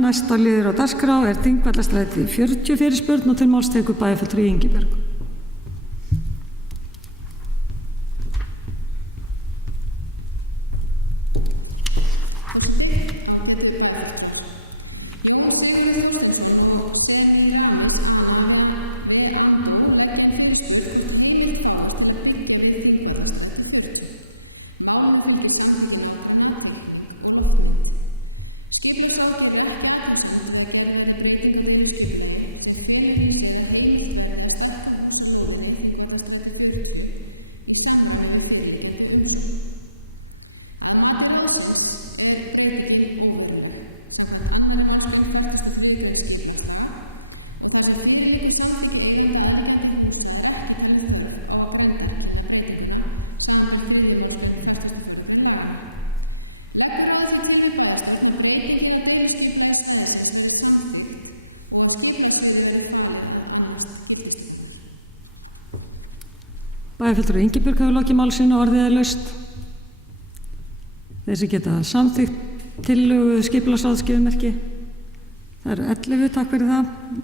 Næsta liður á dagskrá Þingvallastræti 40 fyrirspurn og til máls tekur bæjarfulltrúi Ingibjörg. Bæjarfulltrúi Ingibjörg hefur lokið máli sínu og orðið er laust. Þeir sem geta samþykkt tillögu skipulagsráðs gefið merki. Það eru 11, takk fyrir það.